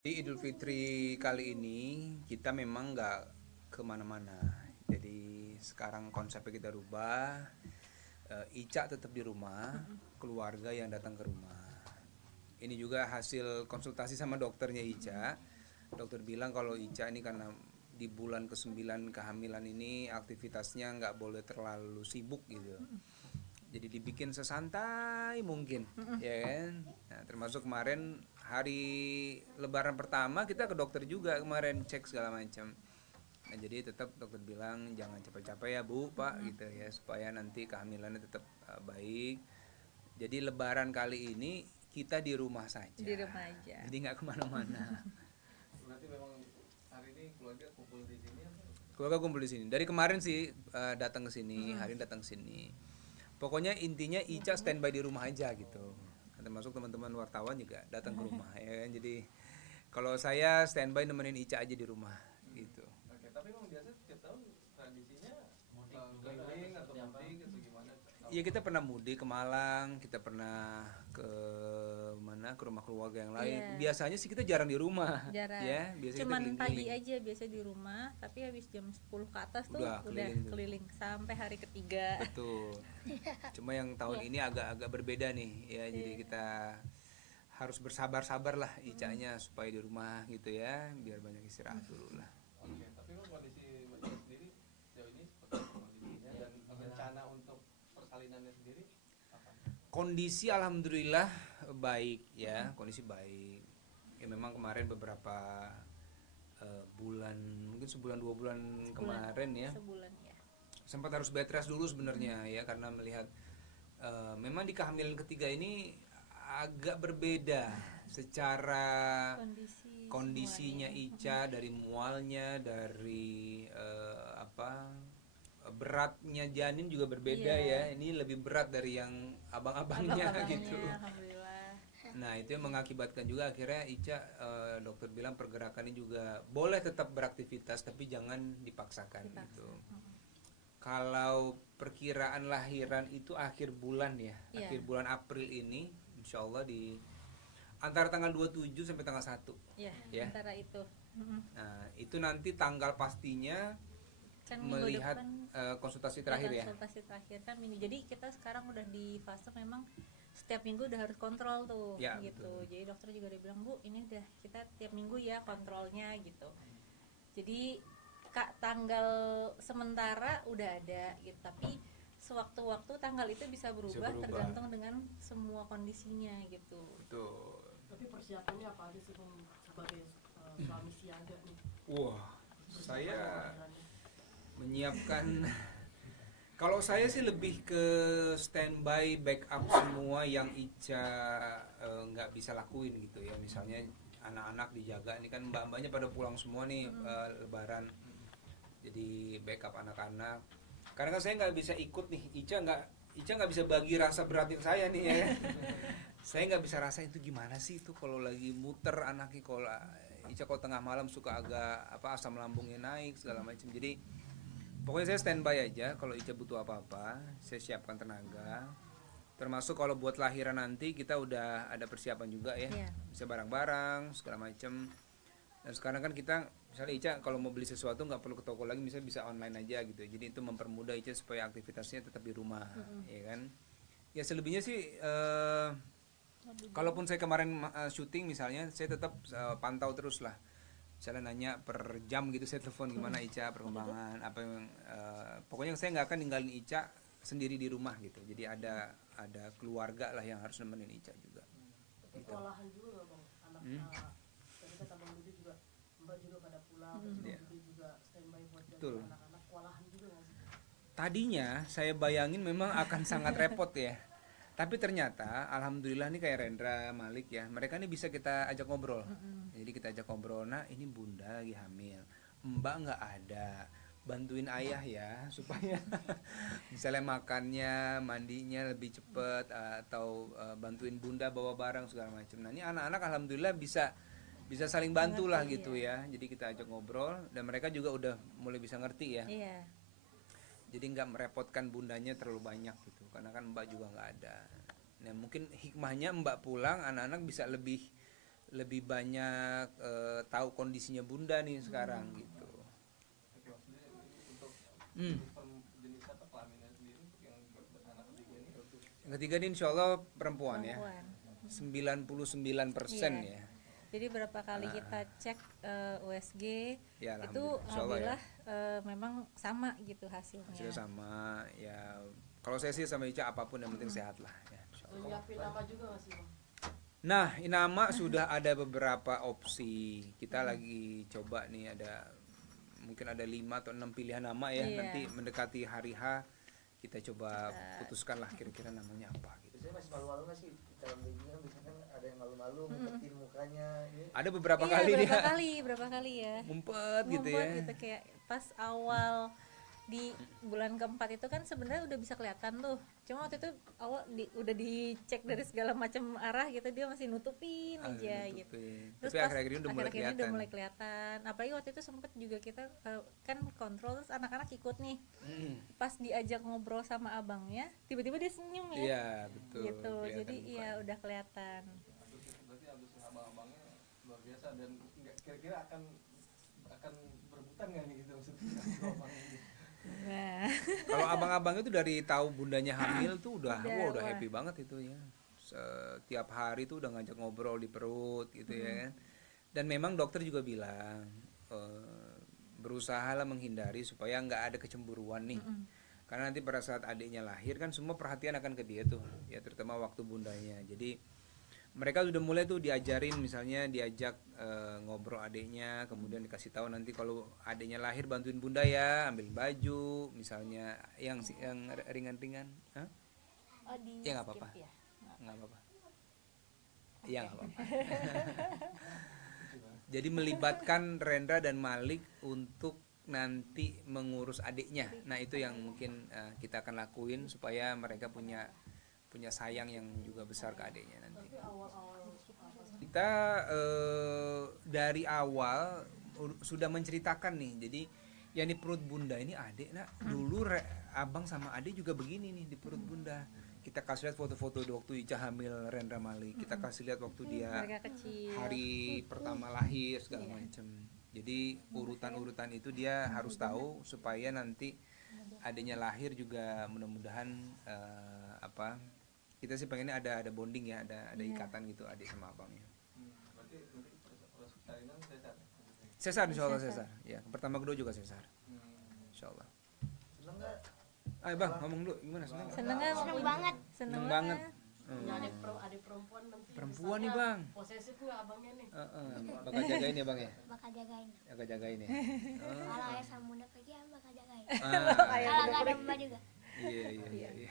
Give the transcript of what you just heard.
Di Idul Fitri kali ini kita memang nggak kemana-mana. Jadi sekarang konsepnya kita rubah. Ica tetap di rumah, keluarga yang datang ke rumah. Ini juga hasil konsultasi sama dokternya Ica. Dokter bilang kalau Ica ini karena di bulan ke-9 kehamilan ini aktivitasnya nggak boleh terlalu sibuk gitu. Jadi dibikin sesantai mungkin, ya kan? Nah, termasuk kemarin hari Lebaran pertama kita ke dokter juga kemarin cek segala macam. Nah, jadi tetap dokter bilang jangan capek-capek ya Bu, Pak gitu ya supaya nanti kehamilannya tetap baik. Jadi Lebaran kali ini kita di rumah saja. Di rumah aja. Jadi nggak kemana-mana. Berarti memang hari ini keluarga kumpul di sini apa? Keluarga kumpul di sini. Dari kemarin sih datang ke sini, hari ini datang ke sini. Pokoknya intinya Ica standby di rumah aja gitu. Termasuk teman-teman wartawan juga datang ke rumah ya kan. Jadi kalau saya standby nemenin Ica aja di rumah gitu. Oke, tapi memang biasa setiap tahun tradisinya keliling atau mudik atau gimana? Iya, kita pernah mudik ke Malang, kita pernah ke mana, ke rumah keluarga yang lain. Iya. Biasanya sih kita jarang di rumah. Jarang. Ya, biasanya Cuman kita pagi keliling-keliling. aja biasa di rumah, tapi habis jam 10 ke atas tuh Udah udah keliling tuh. keliling sampai hari ketiga. Betul. Cuma yang tahun ini agak-agak berbeda nih ya. Jadi Iya. kita harus bersabar-sabar lah Icanya supaya di rumah gitu ya, biar banyak istirahat dulu lah. Oke, tapi memang kondisi Mbak Ika sendiri sejauh ini seperti apa kondisinya dan rencana untuk persalinannya sendiri apa? Kondisi alhamdulillah baik ya, kondisi baik. Ya memang kemarin beberapa bulan, mungkin sebulan 2 bulan kemarin ya, Sebulan ya. sempat harus bed rest dulu sebenarnya ya karena melihat memang di kehamilan ketiga ini agak berbeda secara kondisinya semuanya. Ica, dari mualnya, dari beratnya janin juga berbeda ya. Iya. Ini lebih berat dari yang abang-abangnya Abang-abangnya, gitu. alhamdulillah. Nah itu yang mengakibatkan juga akhirnya Ica, dokter bilang pergerakannya juga boleh tetap beraktivitas tapi jangan dipaksakan Dipaksa. gitu. Kalau perkiraan lahiran itu akhir bulan ya, Iya. akhir bulan April ini, insya Allah di antara tanggal 27 sampai tanggal 1. Ya, Ya. antara itu. Nah itu nanti tanggal pastinya Kan minggu melihat depan konsultasi terakhir ya. konsultasi terakhir kan minggu. Jadi kita sekarang udah di fase memang setiap minggu udah harus kontrol tuh Ya, gitu. betul. Jadi dokter juga udah bilang, Bu, ini udah kita tiap minggu ya kontrolnya gitu. Jadi tanggal sementara udah ada gitu, tapi sewaktu-waktu tanggal itu bisa berubah, berubah. tergantung dengan semua kondisinya gitu. Betul. Tapi persiapannya apa aja sih Bang, sebagai suami siaga nih? Wah, saya Kelahirannya. menyiapkan kalau saya sih lebih ke standby backup semua yang Ica nggak bisa lakuin gitu ya. Misalnya anak-anak dijaga, ini kan mbak-mbaknya pada pulang semua nih Lebaran. Jadi backup anak-anak. Karena kan saya nggak bisa ikut nih, Ica nggak bisa bagi rasa beratin saya nih ya. Saya nggak bisa rasain itu gimana sih itu kalau lagi muter anaknya, kalau Ica kalau tengah malam suka agak asam lambungnya naik segala macam. Jadi pokoknya saya standby aja, kalau Ica butuh apa-apa saya siapkan tenaga. Termasuk kalau buat lahiran nanti kita udah ada persiapan juga ya. Iya. Bisa barang-barang segala macam. Dan sekarang kan kita misalnya Ica kalau mau beli sesuatu nggak perlu ke toko lagi, misalnya bisa online aja gitu. Jadi itu mempermudah Ica supaya aktivitasnya tetap di rumah, ya kan. Ya selebihnya sih kalaupun saya kemarin syuting misalnya, saya tetap pantau terus lah. Misalnya nanya per jam gitu, saya telepon gimana Ica perkembangan apa yang pokoknya saya nggak akan ninggalin Ica sendiri di rumah gitu. Jadi ada keluarga lah yang harus nemenin Ica juga. Tapi Gitu. kewalahan juga nggak Bang? Anak tadi kata Bang Budi juga, Mbak juga pada pulang, terus Bang Iya. Budi juga standby buat jaga Betul. anak-anak, kewalahan juga nggak sih? Tadinya saya bayangin memang akan sangat repot ya. Tapi ternyata alhamdulillah nih kayak Rendra, Malik ya, mereka nih bisa kita ajak ngobrol. Jadi kita ajak ngobrol, nah ini bunda lagi hamil, mbak nggak ada, bantuin ayah ya supaya misalnya makannya, mandinya lebih cepet, atau bantuin bunda bawa barang segala macam. Nah ini anak-anak alhamdulillah bisa saling bantu lah Ngerti, gitu ya. Jadi kita ajak ngobrol dan mereka juga udah mulai bisa ngerti ya. Iya. Jadi nggak merepotkan bundanya terlalu banyak gitu, karena kan mbak juga nggak ada. Nah mungkin hikmahnya mbak pulang, anak-anak bisa lebih lebih banyak tahu kondisinya bunda nih sekarang gitu. Oke, maksudnya untuk Hmm. jenis apa kelaminnya sendiri untuk yang anak ketiga ini Yang ketiga nih insya Allah perempuan ya, Perempuan. 99% Iya. ya. Jadi berapa kali kita cek USG Ya itu alhamdulillah, alhamdulillah memang sama gitu hasilnya. hasilnya sama ya. Kalau saya sih sama Ica apapun yang penting sehat lah ya, insya Allah. Nyiapin nama juga nggak sih bang? Nah, nama sudah ada beberapa opsi. Kita lagi coba nih, ada mungkin ada 5 atau 6 pilihan nama ya. Iya. Nanti mendekati hari H kita coba putuskan lah kira-kira namanya apa gitu. Biasanya masih malu-malu nggak sih dalam baby kan biasanya kan ada yang malu-malu ngumpetin mukanya ini. Ada beberapa Iya, kali dia berapa kali ya. ngumpet gitu ya. Ngumpet gitu kayak pas awal di bulan keempat itu kan sebenarnya udah bisa kelihatan tuh. Cuma waktu itu awal udah dicek dari segala macam arah gitu, dia masih nutupin Ah, aja nutupin. gitu. Tapi akhir-akhir ini udah mulai akhir-akhir ini kelihatan. udah mulai kelihatan. Apalagi waktu itu sempet juga kita kan kontrol terus anak-anak ikut nih. Hmm, Pas diajak ngobrol sama abangnya, tiba-tiba dia senyum ya. Iya, betul. Gitu. kelihatan Jadi iya mukanya. udah kelihatan. berarti antusias abang-abangnya luar biasa dan nggak kira-kira akan berebutan nggak nih gitu maksudnya abang ini. Nah, Kalau abang-abang itu dari tahu bundanya hamil tuh udah Udah, udah wah. happy banget itu ya. Setiap hari tuh udah ngajak ngobrol di perut gitu ya kan. Dan memang dokter juga bilang berusahalah menghindari supaya nggak ada kecemburuan nih. Karena nanti pada saat adiknya lahir kan semua perhatian akan ke dia tuh, ya terutama waktu bundanya. Jadi mereka sudah mulai tuh diajarin, misalnya diajak ngobrol adiknya, kemudian dikasih tahu nanti kalau adiknya lahir bantuin bunda ya, ambil baju, misalnya yang ringan-ringan. Hah? oh, di Ya nggak skip apa-apa. ya. Nggak apa-apa. Iya nggak apa-apa. Jadi melibatkan Rendra dan Malik untuk nanti mengurus adiknya. Nah itu yang mungkin kita akan lakuin supaya mereka punya sayang yang juga besar ke adiknya nanti. Tapi awal-awal apa sih? Kita dari awal sudah menceritakan nih. Jadi yang di perut bunda ini adik nak. Dulu abang sama adik juga begini nih di perut bunda. Kita kasih lihat foto-foto waktu Ica hamil Rendra Malik. Kita kasih lihat waktu dia Mereka kecil. hari pertama lahir segala macam. Jadi urutan-urutan itu dia harus tahu supaya nanti adiknya lahir juga mudah-mudahan kita sih pengennya ada bonding ya, ada ikatan gitu adik sama abangnya. Berarti nanti proses persalinan sesar. Sesar insyaallah sesar. Ya, pertama kedua juga sesar. Insyaallah. Seneng nggak? Ayo Bang, ngomong dulu gimana seneng? Seneng nggak? Seneng banget. Seneng banget. Punya adik perempuan nanti. Perempuan nih, misalnya Bang. Posesif nggak abangnya nih? Bakal jagain ya Bang ya? Bakal jagain. Bakal jagain ya. Kalau ayah sama bunda pergi, bakal jagain. Ah, Ayah Kalau bunda nggak ada pergi. mbak juga. iya.